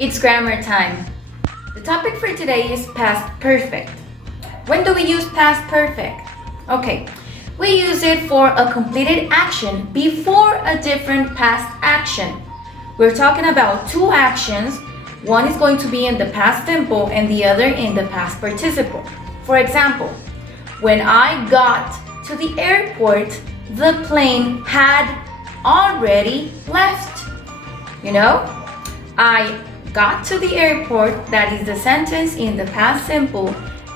It's grammar time. The topic for today is past perfect. When do we use past perfect? Okay, we use it for a completed action before a different past action. We're talking about two actions. One is going to be in the past simple and the other in the past participle. For example, when I got to the airport, the plane had already left. I got to the airport, that is the sentence in the past simple,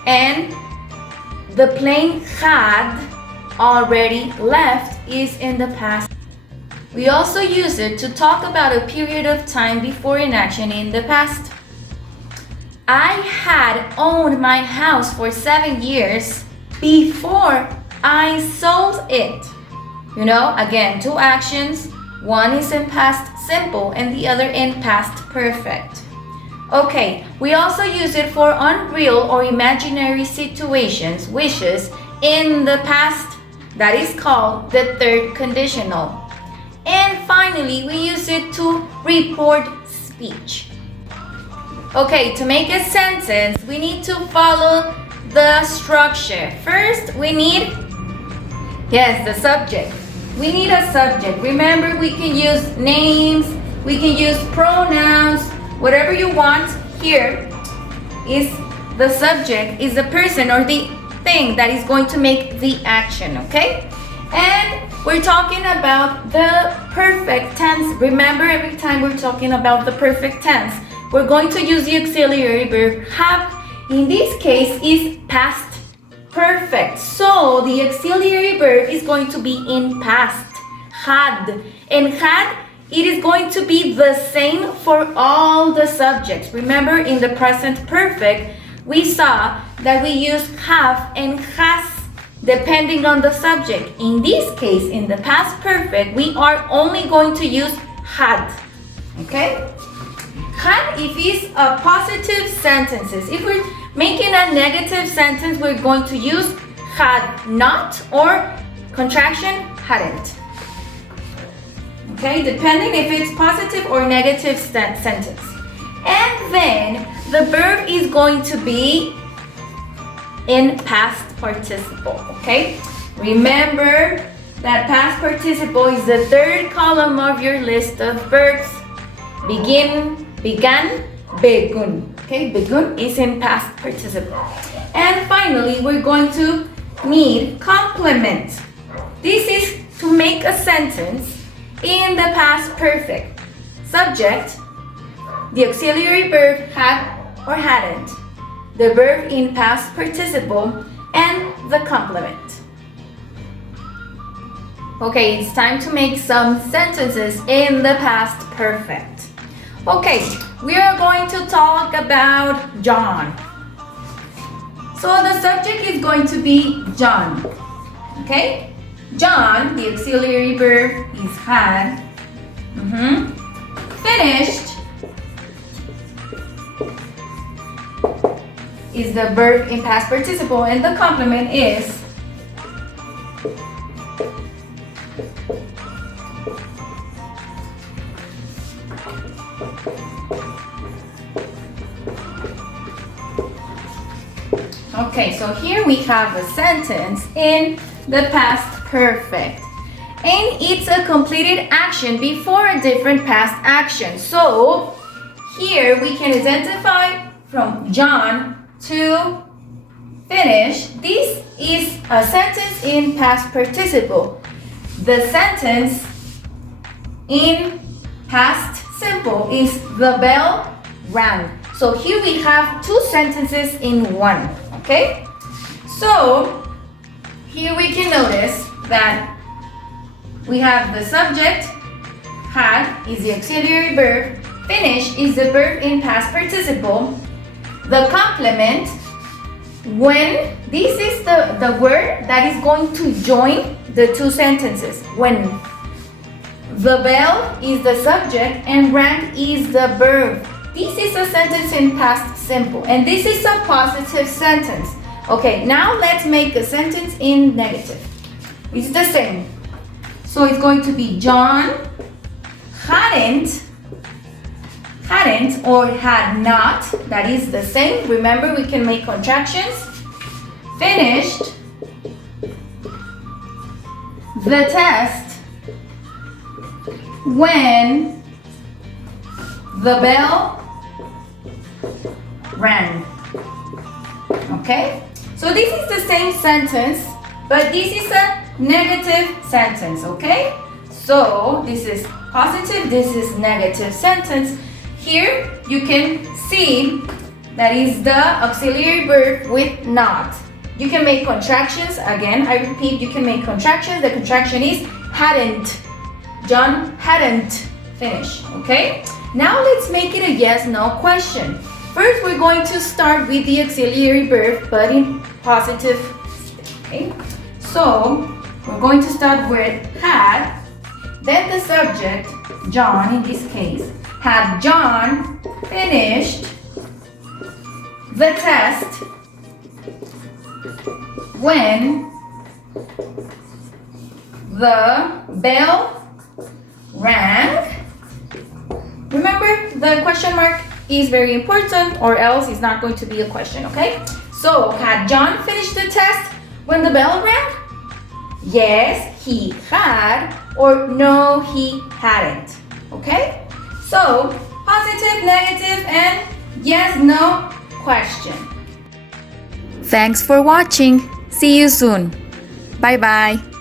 and the plane had already left is in the past. We also use it to talk about a period of time before an action in the past. I had owned my house for 7 years before I sold it. Again, two actions. One is in past simple and the other in past perfect. Okay, we also use it for unreal or imaginary situations, wishes, in the past. That is called the third conditional. And finally, we use it to report speech. Okay, to make a sentence, we need to follow the structure. First, we need, the subject. We need a subject. Remember, we can use names, we can use pronouns, whatever you want. Here is the subject, is the person or the thing that is going to make the action, okay? And we're talking about the perfect tense. Remember, every time we're talking about the perfect tense, we're going to use the auxiliary verb have. In this case, is past perfect. So the auxiliary verb is going to be in past, had. And had, it is going to be the same for all the subjects. Remember, in the present perfect, we saw that we use have and has depending on the subject. In this case, in the past perfect, we are only going to use had. Okay? Had if it's a positive sentences. If we're making a negative sentence, we're going to use had not or contraction hadn't. Okay, depending if it's positive or negative sentence. And then the verb is going to be in past participle. Okay, remember that past participle is the third column of your list of verbs. Begin, began, begun. Okay, begun is in past participle. And finally, we're going to need complement. This is to make a sentence in the past perfect. Subject, the auxiliary verb had or hadn't, the verb in past participle, and the complement. Okay, it's time to make some sentences in the past perfect. Okay, we are going to talk about John. So the subject is going to be John. Okay? John, the auxiliary verb is had. Finished is the verb in past participle, and the complement is okay, so here we have a sentence in the past perfect. And it's a completed action before a different past action. So here we can identify from John to finish. This is a sentence in past participle. The sentence in past simple is the bell rang. So here we have two sentences in one. Okay, so here we can notice that we have the subject, had is the auxiliary verb, finish is the verb in past participle, the complement, when, this is the word that is going to join the two sentences. When the bell is the subject and rang is the verb. This is a sentence in past simple, and this is a positive sentence. Okay, now let's make a sentence in negative. It's the same. So it's going to be John hadn't hadn't or had not, that is the same. Remember, we can make contractions. Finished the test when the bell rang. Okay? So this is the same sentence, but this is a negative sentence, okay? So this is positive, this is negative sentence. Here you can see that is the auxiliary verb with not. You can make contractions. Again, I repeat, you can make contractions. The contraction is hadn't. John hadn't finished, okay? Now let's make it a yes/no question. First, we're going to start with the auxiliary verb, but in positive, okay? So, we're going to start with had, then the subject, John in this case. Had John finished the test when the bell rang? Remember, the question mark is very important, or else it's not going to be a question, okay? So, had John finished the test when the bell rang? Yes, he had, or no, he hadn't, okay? So, positive, negative, and yes, no question. Thanks for watching. See you soon. Bye-bye.